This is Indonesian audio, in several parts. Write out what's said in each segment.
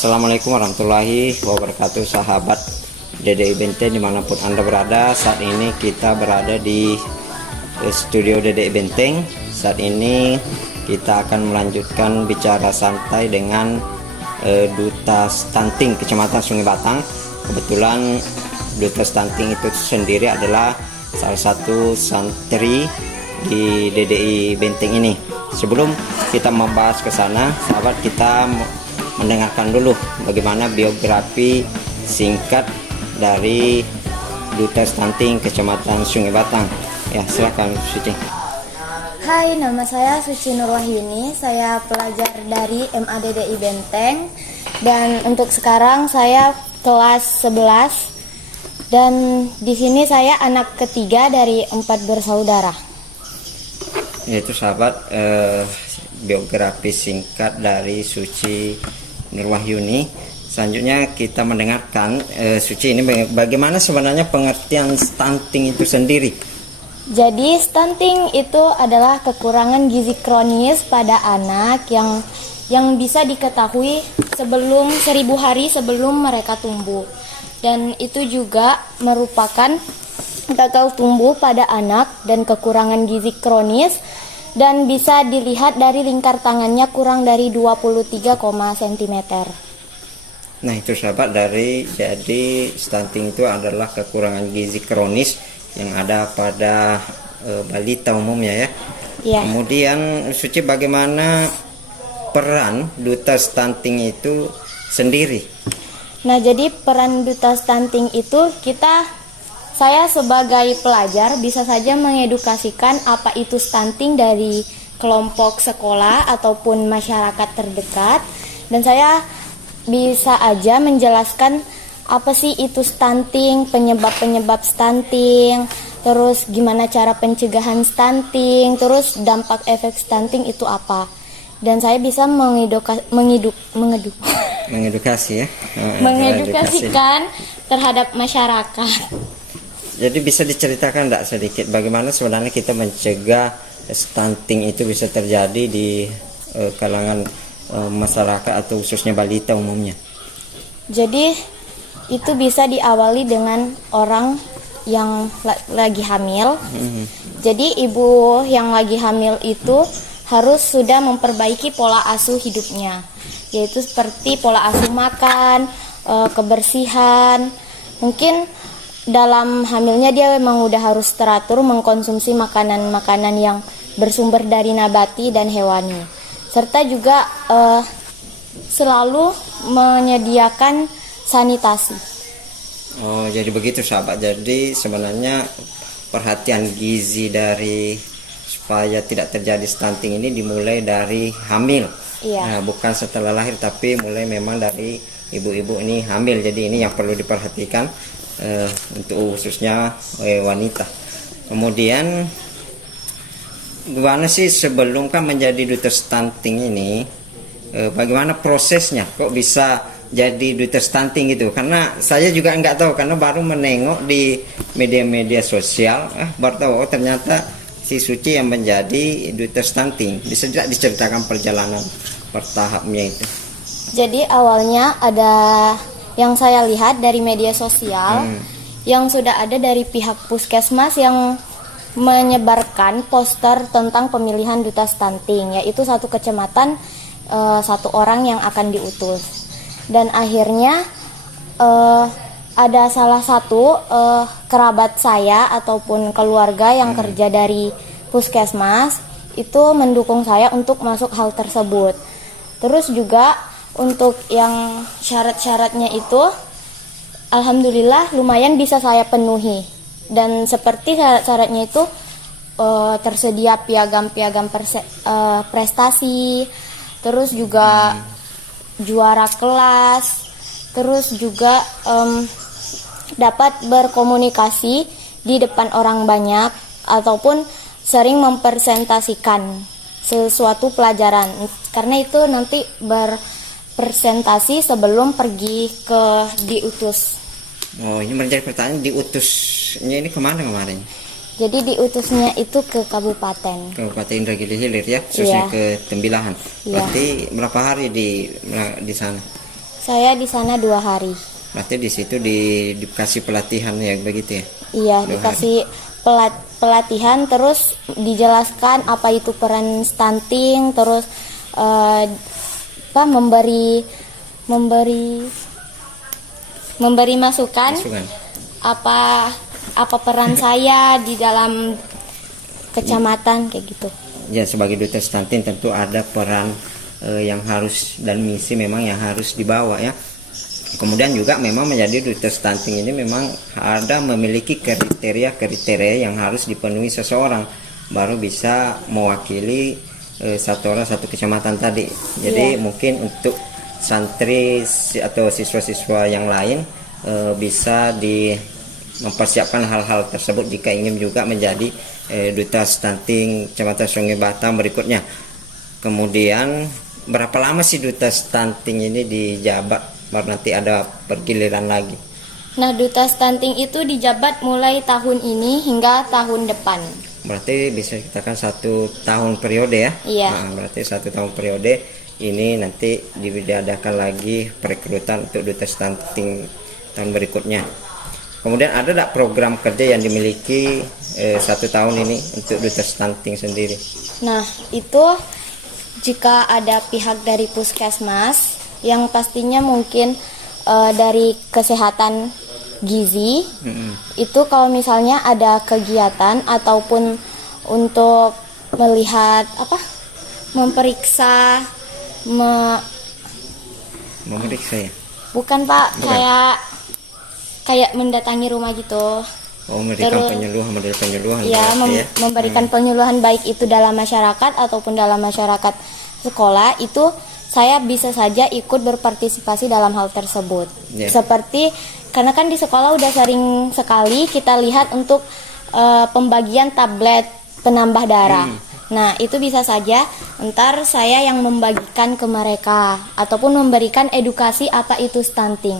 Assalamualaikum warahmatullahi wabarakatuh, sahabat DDI Benteng dimanapun Anda berada. Saat ini kita berada di studio DDI Benteng. Saat ini kita akan melanjutkan bicara santai dengan Duta Stunting Kecamatan Sungai Batang. Kebetulan Duta Stunting itu sendiri adalah salah satu santri di DDI Benteng ini. Sebelum kita membahas ke sana, sahabat, kita mendengarkan dulu bagaimana biografi singkat dari Duta Stunting Kecamatan Sungai Batang. Ya, silakan Suci. Hai, nama saya Suci Nurwahyuni. Saya pelajar dari MADDI Benteng. Dan untuk sekarang saya kelas 11. Dan di sini saya anak ketiga dari 4 bersaudara. Itu sahabat, biografi singkat dari Suci Nurwahyuni. Selanjutnya kita mendengarkan Suci ini bagaimana sebenarnya pengertian stunting itu sendiri. Jadi stunting itu adalah kekurangan gizi kronis pada anak yang bisa diketahui sebelum 1000 hari sebelum mereka tumbuh. Dan itu juga merupakan gagal tumbuh pada anak dan kekurangan gizi kronis, dan bisa dilihat dari lingkar tangannya kurang dari 23, cm. Nah, itu sahabat, jadi stunting itu adalah kekurangan gizi kronis yang ada pada balita umumnya ya. Ya. Kemudian Suci, bagaimana peran Duta Stunting itu sendiri? Nah, jadi peran Duta Stunting itu saya sebagai pelajar bisa saja mengedukasikan apa itu stunting dari kelompok sekolah ataupun masyarakat terdekat, dan saya bisa aja menjelaskan apa sih itu stunting, penyebab-penyebab stunting, terus gimana cara pencegahan stunting, terus dampak efek stunting itu apa. Dan saya bisa mengedukasi ya. Mengedukasikan terhadap masyarakat. Jadi bisa diceritakan enggak sedikit bagaimana sebenarnya kita mencegah stunting itu bisa terjadi di kalangan masyarakat atau khususnya balita umumnya? Jadi itu bisa diawali dengan orang yang lagi hamil. Jadi ibu yang lagi hamil itu harus sudah memperbaiki pola asuh hidupnya, yaitu seperti pola asuh makan, kebersihan. Mungkin dalam hamilnya dia memang udah harus teratur mengkonsumsi makanan-makanan yang bersumber dari nabati dan hewani, serta juga selalu menyediakan sanitasi. Oh, jadi begitu sahabat. Jadi sebenarnya perhatian gizi dari supaya tidak terjadi stunting ini dimulai dari hamil. Iya. Nah, bukan setelah lahir, tapi mulai memang dari ibu-ibu ini hamil. Jadi ini yang perlu diperhatikan untuk khususnya wanita. Kemudian gimana sih sebelum kan menjadi duta stunting ini, bagaimana prosesnya kok bisa jadi duta stunting gitu? Karena saya juga nggak tahu, karena baru menengok di media-media sosial, baru tahu oh ternyata si Suci yang menjadi duta stunting. Bisa tidak diceritakan perjalanan bertahapnya itu? Jadi awalnya ada yang saya lihat dari media sosial, yang sudah ada dari pihak puskesmas yang menyebarkan poster tentang pemilihan duta stunting, yaitu satu kecamatan 1 orang yang akan diutus. Dan akhirnya ada salah satu kerabat saya ataupun keluarga yang kerja dari puskesmas itu mendukung saya untuk masuk hal tersebut. Terus juga untuk yang syarat-syaratnya itu alhamdulillah lumayan bisa saya penuhi. Dan seperti syarat-syaratnya itu tersedia piagam-piagam prestasi, terus juga juara kelas, terus juga dapat berkomunikasi di depan orang banyak ataupun sering mempresentasikan sesuatu pelajaran, karena itu nanti berpresentasi sebelum pergi ke diutus. Oh, ini menjadi pertanyaan, diutusnya ini kemana kemarin? Jadi diutusnya itu ke kabupaten. Kabupaten Indragiri Hilir ya, khususnya ke Tembilahan. Iya. Berarti berapa hari di sana? Saya di sana 2 hari. Berarti di situ dikasih pelatihan ya begitu ya? Iya, 2 hari. dikasih pelatihan, terus dijelaskan apa itu peran stunting, terus memberi masukan Masukan. apa peran saya di dalam kecamatan kayak gitu. Ya, sebagai duta stunting tentu ada peran yang harus dan misi memang yang harus dibawa ya. Kemudian juga memang menjadi duta stunting ini memang ada memiliki kriteria yang harus dipenuhi seseorang baru bisa mewakili satu orang satu kecamatan tadi. Jadi mungkin untuk santri atau siswa-siswa yang lain bisa mempersiapkan hal-hal tersebut jika ingin juga menjadi duta stunting Kecamatan Sungai Batam berikutnya. Kemudian berapa lama sih duta stunting ini dijabat? Baru nanti ada pergiliran lagi. Nah, duta stunting itu dijabat mulai tahun ini hingga tahun depan. Berarti bisa dikatakan 1 tahun periode ya? Iya. Nah, berarti 1 tahun periode ini nanti diadakan lagi perekrutan untuk duta stunting tahun berikutnya. Kemudian ada tak program kerja yang dimiliki 1 tahun ini untuk duta stunting sendiri? Nah, itu jika ada pihak dari puskesmas yang pastinya mungkin dari kesehatan gizi, itu kalau misalnya ada kegiatan ataupun untuk melihat memeriksa Memeriksa ya? bukan Pak, kayak mendatangi rumah gitu. Memberikan penyuluhan Ya, berarti ya? memberikan penyuluhan baik itu dalam masyarakat ataupun dalam masyarakat sekolah, itu saya bisa saja ikut berpartisipasi dalam hal tersebut. Seperti karena kan di sekolah udah sering sekali kita lihat untuk pembagian tablet penambah darah. Nah, itu bisa saja ntar saya yang membagikan ke mereka ataupun memberikan edukasi apa itu stunting.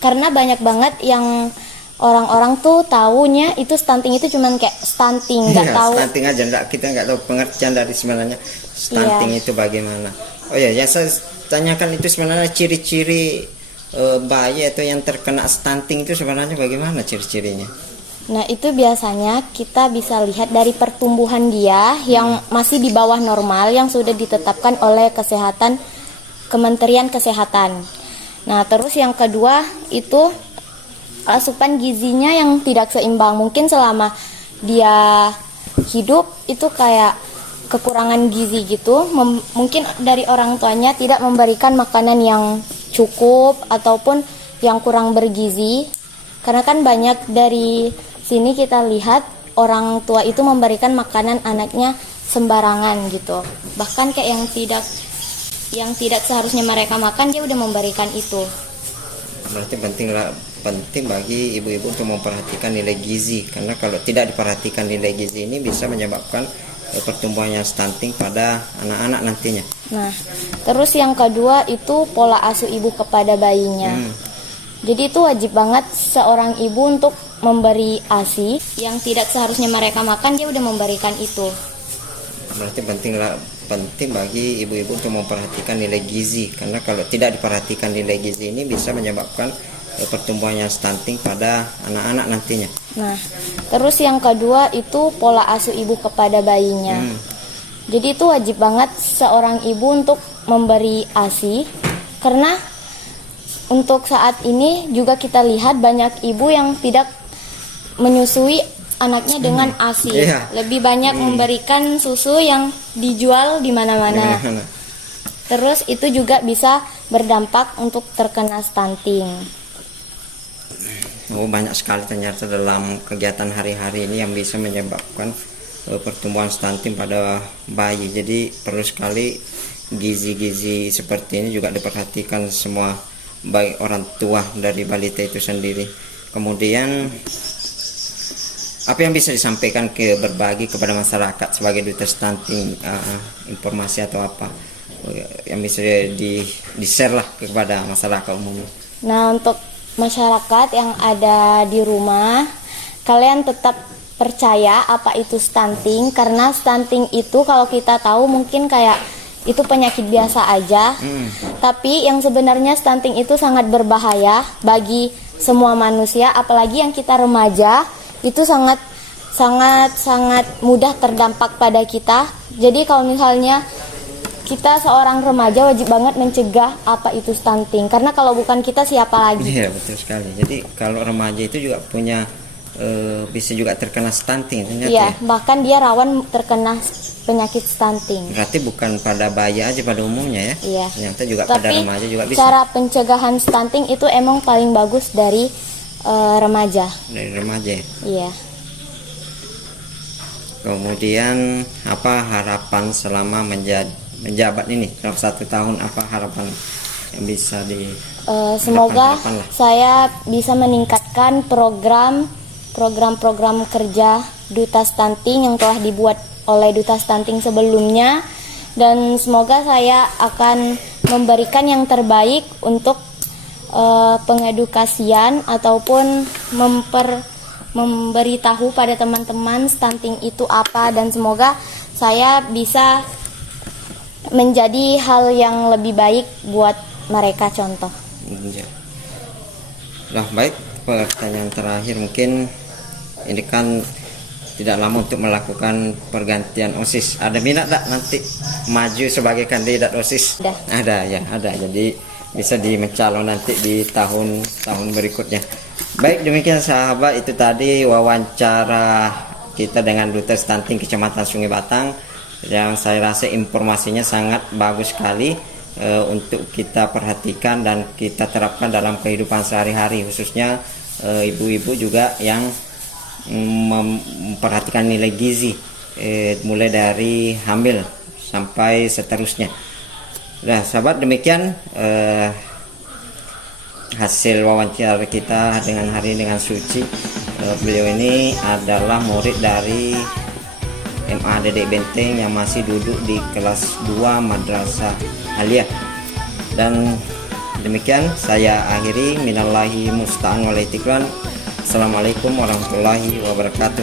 Karena banyak banget yang orang-orang tuh taunya itu stunting itu cuman kayak stunting, nggak tahu. Stunting aja, kita nggak tahu pengertian dari sebenarnya stunting itu bagaimana. Oh ya, yang saya tanyakan itu sebenarnya ciri-ciri bayi atau yang terkena stunting itu sebenarnya bagaimana ciri-cirinya? Nah, itu biasanya kita bisa lihat dari pertumbuhan dia yang masih di bawah normal yang sudah ditetapkan oleh Kementerian Kesehatan. Nah, terus yang kedua itu asupan gizinya yang tidak seimbang. Mungkin selama dia hidup itu kayak kekurangan gizi gitu. Mungkin dari orang tuanya tidak memberikan makanan yang cukup ataupun yang kurang bergizi. Karena kan banyak dari sini kita lihat orang tua itu memberikan makanan anaknya sembarangan gitu. Bahkan kayak yang tidak seharusnya mereka makan dia udah memberikan itu. Berarti penting bagi ibu-ibu untuk memperhatikan nilai gizi, karena kalau tidak diperhatikan nilai gizi ini bisa menyebabkan pertumbuhannya stunting pada anak-anak nantinya. Nah, terus yang kedua itu pola asuh ibu kepada bayinya. Jadi itu wajib banget seorang ibu untuk memberi ASI yang tidak seharusnya mereka makan dia udah memberikan itu. Berarti penting bagi ibu-ibu untuk memperhatikan nilai gizi, karena kalau tidak diperhatikan nilai gizi ini bisa menyebabkan pertumbuhannya stunting pada anak-anak nantinya. Nah, terus yang kedua itu pola asuh ibu kepada bayinya. Jadi itu wajib banget seorang ibu untuk memberi ASI, karena untuk saat ini juga kita lihat banyak ibu yang tidak menyusui anaknya dengan ASI. Lebih banyak memberikan susu yang dijual di mana-mana. Terus itu juga bisa berdampak untuk terkena stunting. Banyak sekali ternyata dalam kegiatan hari-hari ini yang bisa menyebabkan pertumbuhan stunting pada bayi. Jadi perlu sekali gizi-gizi seperti ini juga diperhatikan semua, baik orang tua dari balita itu sendiri. Kemudian apa yang bisa disampaikan berbagi kepada masyarakat sebagai duta stunting, informasi atau apa yang bisa di-share lah kepada masyarakat umum? Nah, untuk masyarakat yang ada di rumah, kalian tetap percaya apa itu stunting, karena stunting itu kalau kita tahu mungkin kayak itu penyakit biasa aja. Tapi yang sebenarnya stunting itu sangat berbahaya bagi semua manusia, apalagi yang kita remaja itu sangat mudah terdampak pada kita. Jadi kalau misalnya kita seorang remaja wajib banget mencegah apa itu stunting, karena kalau bukan kita siapa lagi. Iya, betul sekali. Jadi kalau remaja itu juga punya bisa juga terkena stunting ternyata. Iya, Ya? bahkan dia rawan terkena penyakit stunting. Berarti bukan pada bayi aja pada umumnya ya? Iya. Ternyata juga pada Tapi remaja juga bisa. cara pencegahan stunting itu emang paling bagus dari remaja. Dari remaja. Ya? Iya. Kemudian apa harapan selama menjabat ini dalam 1 tahun, apa harapan yang bisa di Semoga harapan lah. saya bisa meningkatkan program-program kerja Duta Stunting yang telah dibuat oleh Duta Stunting sebelumnya, dan semoga saya akan memberikan yang terbaik untuk pengedukasian ataupun memberitahu pada teman-teman stunting itu apa, dan semoga saya bisa menjadi hal yang lebih baik buat mereka contoh. Ya. Nah, baik, pertanyaan terakhir mungkin ini kan tidak lama untuk melakukan pergantian OSIS. Ada minat tak nanti maju sebagai kandidat OSIS? Ada ya, ada. Jadi bisa mencalon nanti di tahun berikutnya. Baik, demikian sahabat, itu tadi wawancara kita dengan Duta Stunting Kecamatan Sungai Batang, yang saya rasa informasinya sangat bagus sekali untuk kita perhatikan dan kita terapkan dalam kehidupan sehari-hari, khususnya ibu-ibu juga yang memperhatikan nilai gizi mulai dari hamil sampai seterusnya. Nah sahabat, demikian hasil wawancara kita dengan hari ini dengan Suci. Beliau ini adalah murid dari MA Dedek Benteng yang masih duduk di kelas 2 Madrasah Aliyah. Dan demikian saya akhiri, minallahi musta'an wal itiklan. Assalamualaikum warahmatullahi wabarakatuh.